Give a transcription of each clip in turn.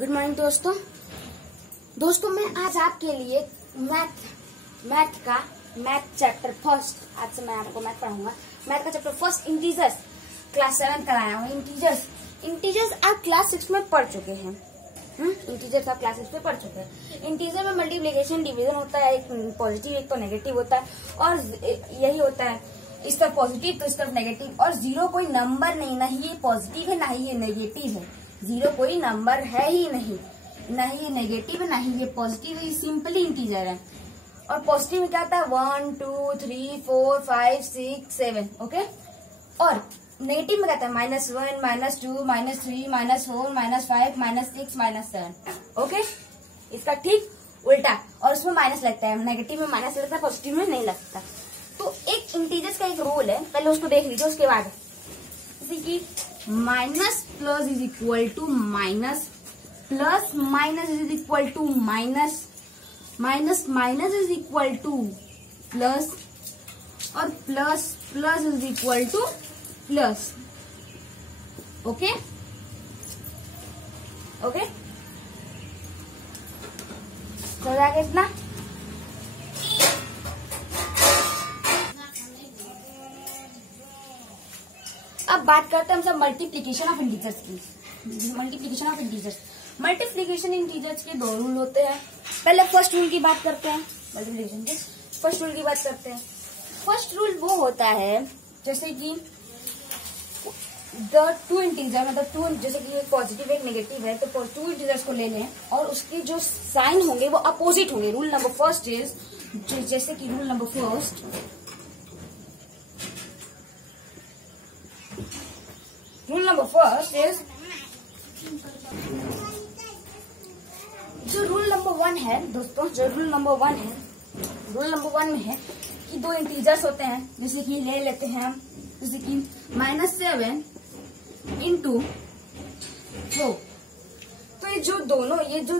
Good morning दोस्तों मैं आज आपके लिए मैथ चैप्टर फर्स्ट, आज से मैं आपको मैथ पढ़ाऊंगा। मैथ का चैप्टर फर्स्ट इंटीजर्स क्लास 7 कराया हूँ। इंटीजर्स आप क्लास 6 में पढ़ चुके हैं। इंटीजर्स आप क्लास 6 में पढ़ चुके हैं। इंटीजर में मल्टीप्लिकेशन डिवीजन होता है, एक पॉजिटिव एक तो नेगेटिव होता है, और यही होता है इस तरफ पॉजिटिव तो इस तरफ नेगेटिव। और जीरो कोई नंबर नहीं, ना ही ये पॉजिटिव है ना ही ये नेगेटिव है। जीरो कोई नंबर है ही नहीं, ना ही ये नेगेटिव है ना ही ये पॉजिटिव है, ये सिंपली इंटीजर है। और पॉजिटिव में क्या आता है 1 2 3 4 5 6 7, ओके। और नेगेटिव में क्या आता है -1 -2 -3 -4 -5 -6 -7, ओके। इसका ठीक उल्टा, और उसमें माइनस लगता है, नेगेटिव में माइनस लगता है, पॉजिटिव में नहीं लगता। तो एक इंटीजर्स का एक रूल है, पहले उसको देख लीजिए। उसके बाद जैसे कि minus plus is equal to minus, plus minus is equal to minus, minus minus is equal to plus, और plus plus is equal to plus, okay okay. तो जाएगा इतना। अब बात करते हैं हम सब मल्टीप्लीकेशन ऑफ इंटीजर्स की। मल्टीप्लीकेशन इंटीजर्स के दो रूल होते हैं। पहले फर्स्ट रूल की बात करते हैं, मल्टीप्लीकेशन के फर्स्ट रूल की बात करते हैं। फर्स्ट रूल वो होता है जैसे कि द टू इंटीजर, मतलब टू, जैसे कि एक पॉजिटिव एक नेगेटिव है, तो टू इंटीजर्स को ले लें और उसके जो साइन होंगे वो अपोजिट होंगे। रूल नंबर फर्स्ट इज, जैसे कि rule number first, rule number first is, जो रूल नंबर 1 है दोस्तों, जो रूल नंबर 1 है, रूल नंबर 1 में है कि दो इंटीजर्स होते हैं, जैसे कि ले लेते हैं हम, जैसे कि -7 इंटू 4। तो ये जो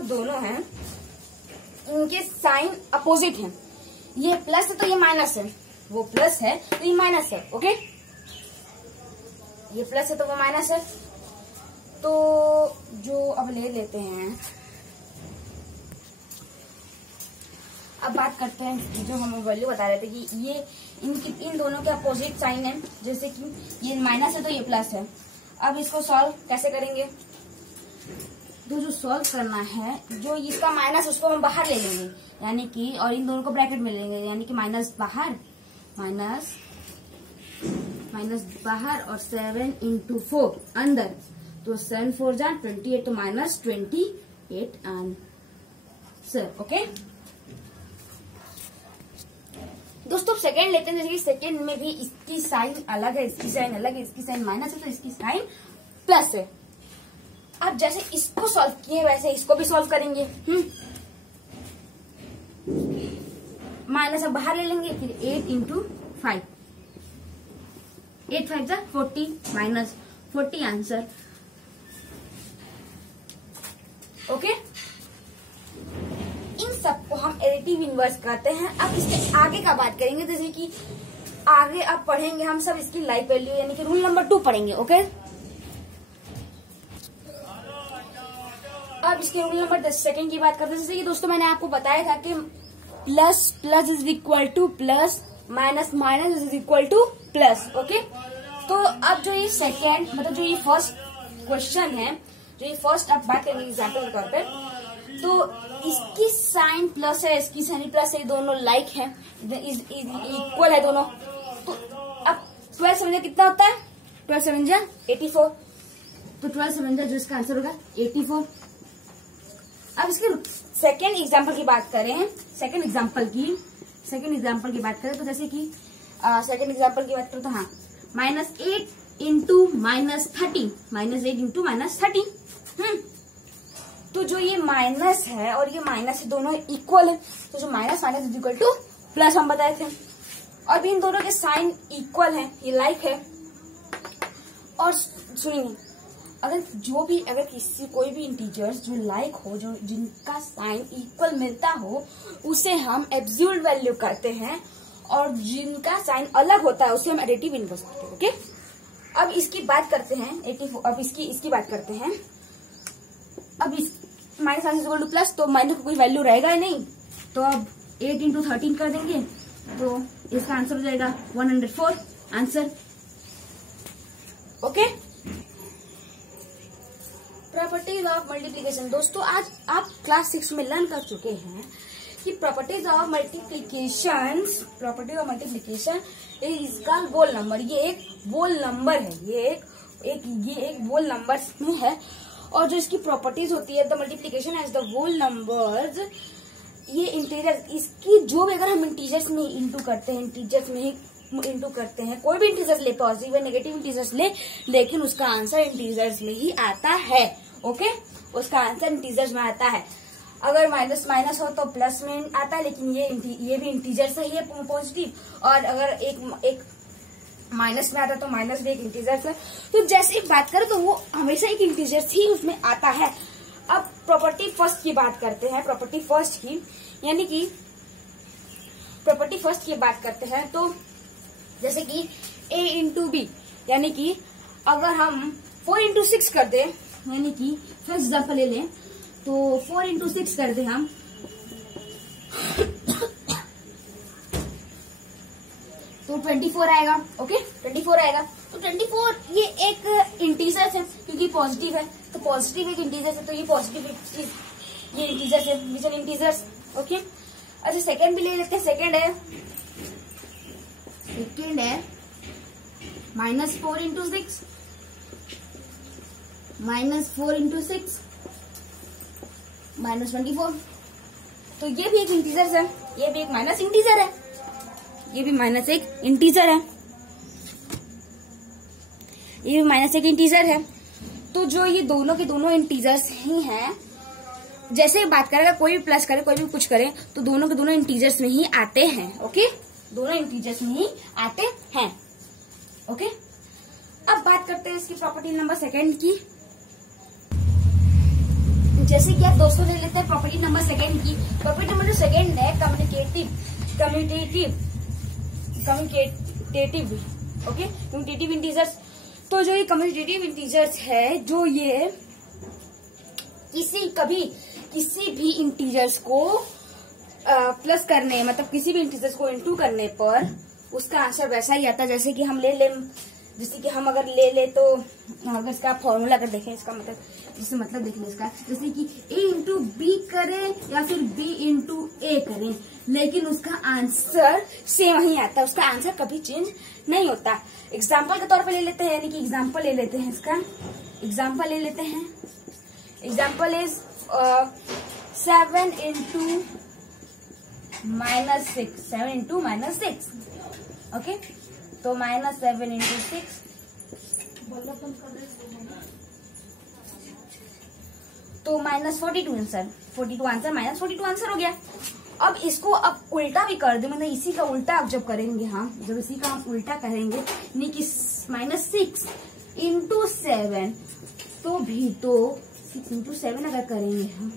दोनों हैं इनके साइन अपोजिट हैं। ये प्लस है तो ये माइनस है, वो प्लस है तो ये माइनस है, ओके। ये प्लस है तो वो माइनस है। तो जो अब ले लेते हैं, अब बात करते हैं, जो हम वैल्यू बता रहे थे कि ये इन दोनों के अपोजिट साइन है। जैसे कि ये माइनस है तो ये प्लस है। अब इसको सॉल्व कैसे करेंगे? तो जो सॉल्व करना है, जो इसका माइनस उसको हम बाहर ले लेंगे, यानी कि, और इन दोनों को ब्रैकेट में लेंगे, यानी कि माइनस बाहर, माइनस बाहर, और 7 इंटू 4 अंदर, तो 7 4 जा 28, तो -28 आंसर, ओके। दोस्तों सेकेंड लेते हैं। जैसे कि सेकेंड में भी इसकी साइन अलग है, इसकी साइन अलग है, इसकी साइन माइनस है तो इसकी साइन प्लस है। अब जैसे इसको सॉल्व किए वैसे इसको भी सॉल्व करेंगे। माइनस अब बाहर ले लेंगे, फिर 8 इंटू 5, 8 5 जा 40, -40 आंसर, ओके। इन सबको हम एडिटिव इनवर्स करते हैं। अब इसके आगे का बात करेंगे, जैसे कि आगे अब पढ़ेंगे हम सब इसकी लाइक वैल्यू, यानी कि रूल नंबर 2 पढ़ेंगे, ओके। अब इसके रूल नंबर 2 की बात करते हैं। जैसे कि दोस्तों मैंने आपको बताया था कि plus plus is equal to plus, minus minus is equal to plus, okay. तो अब जो ये सेकेंड, मतलब जो ये फर्स्ट क्वेश्चन है, जो ये फर्स्ट आप बात करेंगे एग्जाम्पल के तौर पर, तो इसकी साइन प्लस है, इसकी साइन प्लस है, दोनों लाइक है, इक्वल है दोनों। तो अब 12 7 कितना होता है? 12 7 84, तो 12 7 जो इसका आंसर होगा 84। अब इसके सेकेंड एग्जाम्पल की बात करें, सेकेंड एग्जाम्पल की बात करें, तो जैसे कि सेकेंड एग्जाम्पल की बात करें तो हाँ, -8 इंटू -30, -8 इंटू -30। तो जो ये माइनस है और ये माइनस है, दोनों इक्वल है, तो जो minus minus is equal to plus हम बताए थे। और इन दोनों के साइन इक्वल है, ये लाइक है। और सुनिए, अगर किसी कोई भी इंटीजर्स जो लाइक हो, जो जिनका साइन इक्वल मिलता हो, उसे हम एब्सोल्यूट वैल्यू करते हैं, और जिनका साइन अलग होता है उसे हम एडिटिव इनवर्स करते हैं, ओके। अब इसकी बात करते हैं 84। अब इसकी बात करते हैं। अब minus answer equal to plus, तो माइनस का कोई वैल्यू रहेगा ही नहीं। तो अब 8 इंटू 13 कर देंगे तो इसका आंसर हो जाएगा 104 answer. Okay, properties of multiplication. दोस्तों आज आप क्लास 6 में लर्न कर चुके हैं कि प्रॉपर्टीज ऑफ मल्टीप्लीकेशन इसका वोल नंबर, ये एक वोल नंबर है, ये एक वोल नंबर में है। और जो इसकी प्रॉपर्टीज होती है the multiplication as the whole numbers, ये इंटीजर, इसकी जो भी अगर हम इंटीजर्स में इंटू करते हैं, इंटीजर्स में ही इंटू करते हैं, कोई भी इंटीजर्स ले, पॉजिटिव या नेगेटिव इंटीजर्स ले, लेकिन उसका आंसर इंटीजर्स में ही आता है। ओके, उसका आंसर इंटीजर्स में आता है। अगर माइनस माइनस हो तो प्लस में आता है, लेकिन ये भी इंटीजर से ही है पॉजिटिव, और अगर एक माइनस में आता तो माइनस भी एक इंटीजर से। तो जैसे एक बात करें तो वो हमेशा एक इंटीजर ही उसमें आता है। अब प्रॉपर्टी फर्स्ट की बात करते हैं, प्रॉपर्टी फर्स्ट की, यानी कि प्रॉपर्टी फर्स्ट की बात करते हैं तो जैसे कि a इंटू बी, यानी कि अगर हम 4 इंटू 6 कर दे, यानी कि फॉर एग्जाम्पल ले लें तो 4 इंटू 6 कर दे हम तो 24 आएगा। ओके, 24 आएगा। तो 24 ये एक इंटीजर है क्योंकि पॉजिटिव है, तो पॉजिटिव एक इंटीजर है, तो ये पॉजिटिव ये इंटीजर है, विच आर इंटीजर्स। ओके, अच्छा सेकंड भी ले लेते हैं। सेकंड है minus 4 into 6, minus 4 into 6 minus 24। तो ये भी एक इंटीजर है, ये भी एक माइनस इंटीजर है, ये भी माइनस एक इंटीजर है, ये भी माइनस एक इंटीजर है। तो जो ये दोनों के दोनों इंटीजर्स ही हैं, जैसे बात करेगा कोई भी प्लस करे कोई भी कुछ करे तो दोनों के दोनों इंटीजर्स में ही आते हैं। ओके, दोनों इंटीजर्स में ही आते हैं। ओके, अब बात करते हैं इसकी प्रॉपर्टी नंबर सेकंड की। जैसे कि आप दोस्तों ले लेते हैं प्रॉपर्टी नंबर सेकंड की। प्रॉपर्टी नंबर सेकंड है कम्यूटेटिव इंटीजर्स। तो जो ये कम्यूटेटिव इंटीजर्स है, जो ये किसी भी इंटीजर्स को प्लस करने, मतलब किसी भी इंटीजर्स को इनटू करने पर उसका आंसर वैसा ही आता है। जैसे कि हम ले ले, जैसे कि हम अगर ले ले तो अगर इसका फॉर्मूला अगर देखें, इसका मतलब देख लें इसका, जैसे कि a इंटू बी करें या फिर b इंटू ए करें, लेकिन उसका आंसर सेम ही आता है, उसका आंसर कभी चेंज नहीं होता। एग्जाम्पल के तौर पे ले लेते हैं, यानी कि एग्जाम्पल ले लेते हैं, इसका एग्जाम्पल ले लेते हैं। Example is 7 into minus 6, 7 into minus 6। Okay, तो माइनस 7 इंटू 6 तो minus 42 answer, 42 answer minus 42 answer हो गया। अब इसको अब उल्टा भी कर दे, मतलब इसी का उल्टा आप जब करेंगे, हाँ जब इसी का हम उल्टा करेंगे, यानी कि माइनस 6 इंटू 7, तो भी तो 6 इंटू 7 अगर करेंगे हम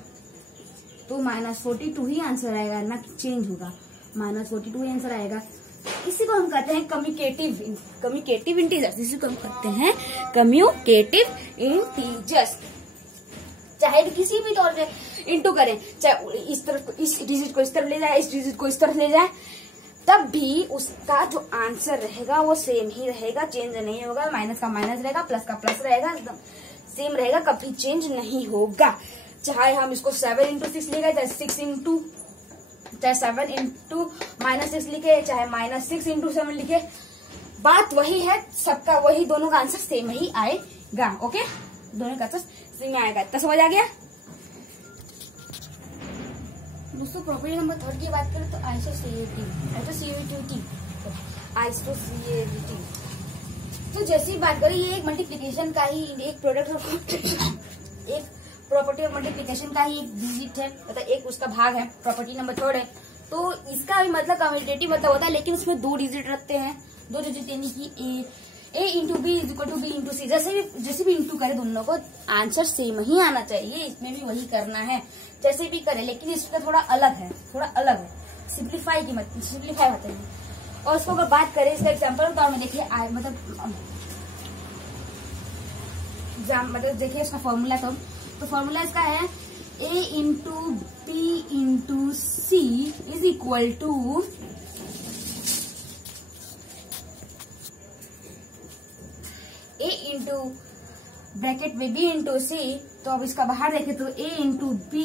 तो माइनस 42 ही आंसर आएगा, ना चेंज होगा, माइनस 42 ही आंसर आएगा। इसी को हम कहते हैं कम्यूटेटिव इंटीजर्स। इसी को हम कहते हैं कम्यूटेटिव इंटीजर्स। चाहे किसी भी तौर पे इंटू करें, चाहे इस तरफ, इस डिजिट को इस तरफ ले जाए, इस डिजिट को इस तरफ ले जाए, तब भी उसका जो आंसर रहेगा वो सेम ही रहेगा, चेंज नहीं होगा। माइनस का माइनस रहेगा, प्लस का प्लस रहेगा, एकदम सेम रहेगा, कभी चेंज नहीं होगा। चाहे हम इसको 7 इंटू 6 ले गए, चाहे 7 इंटू माइनस 6 लिखे, चाहे माइनस 6 इंटू 7 लिखे, बात वही है, सबका वही, दोनों का आंसर सेम ही आएगा। ओके, दोनों का आंसर सेम आएगा। इतना समझ आ गया दोस्तों। प्रॉपर्टी नंबर 3 की बात करें तो आइसोसिएटिविटी। तो जैसी बात करें, ये एक मल्टीप्लीकेशन का ही एक प्रोडक्ट, एक प्रॉपर्टी ऑफ मल्टीप्लीकेशन का ही एक डिजिट है, मतलब एक उसका भाग है। प्रॉपर्टी नंबर 3 है, तो इसका भी मतलब कम्यूटेटिव मतलब होता है, लेकिन उसमें 2 डिजिट रखते हैं, 2 डिजिट, यानी कि a into B is equal to B into C. जैसे भी इंटू करे दोनों को आंसर सेम ही आना चाहिए, इसमें भी वही करना है, जैसे भी करे, लेकिन इसका थोड़ा अलग है, सिंप्लीफाई होते हैं। और उसको अगर बात करें, इसका एग्जाम्पल के तौर में देखिए, मतलब देखिए उसका फॉर्मूला, तो फॉर्मूला इसका है A into B into C is equal to A into bracket में B इंटू C। तो अब इसका बाहर देखें तो A into B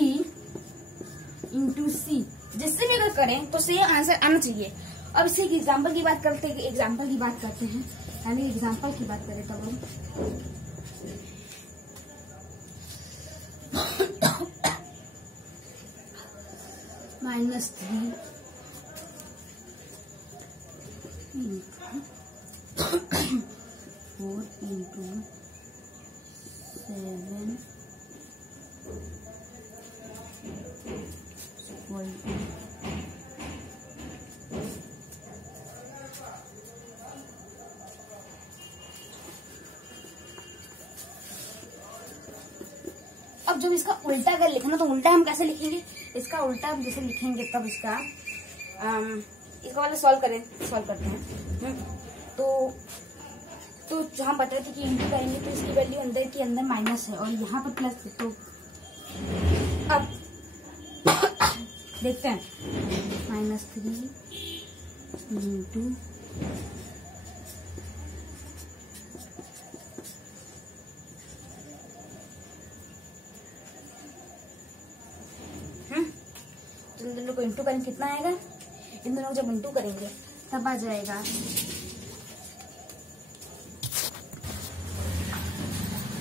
into C, जिससे भी अगर करें तो सेम आंसर आना चाहिए। अब इसे एग्जाम्पल की बात करते हैं, एग्जाम्पल की बात करते हैं। पहले एग्जाम्पल की बात करें तब हम -3 4 इंटू 7 अब जब इसका उल्टा अगर लिखना तो उल्टा हम कैसे लिखेंगे? इसका उल्टा हम जैसे लिखेंगे तब इसका वाला सॉल्व करते हैं। तो जो हम बताए थे कि इंटू करेंगे तो इसकी वैल्यू अंदर के अंदर माइनस है और यहाँ पर प्लस है। तो अब देखते हैं -3 इंटू इन दोनों को इंटू करेंगे कितना आएगा? इन दोनों को जब इंटू करेंगे तब आ जाएगा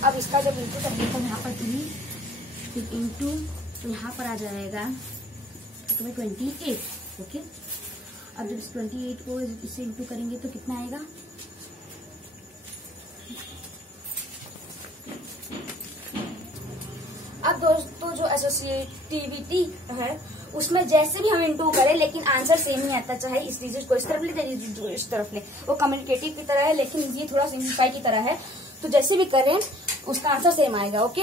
अब इसका जब इंटू करेंगे तो यहाँ पर 3 फिर इंटू तो यहाँ पर आ जाएगा तो 28। ओके, अब जब इस 28 को इससे इंटू करेंगे तो कितना आएगा? अब दोस्तों जो एसोसिएटिविटी है उसमें जैसे भी हम इंटू करें लेकिन आंसर सेम ही आता, चाहे इस डिजिट को इस तरफ ले चाहे इस तरफ ले। वो कम्युनिकेटिव की तरह है लेकिन ये थोड़ा सिंप्लीफाई की तरह है। तो जैसे भी करें उसका आंसर सेम आएगा। ओके।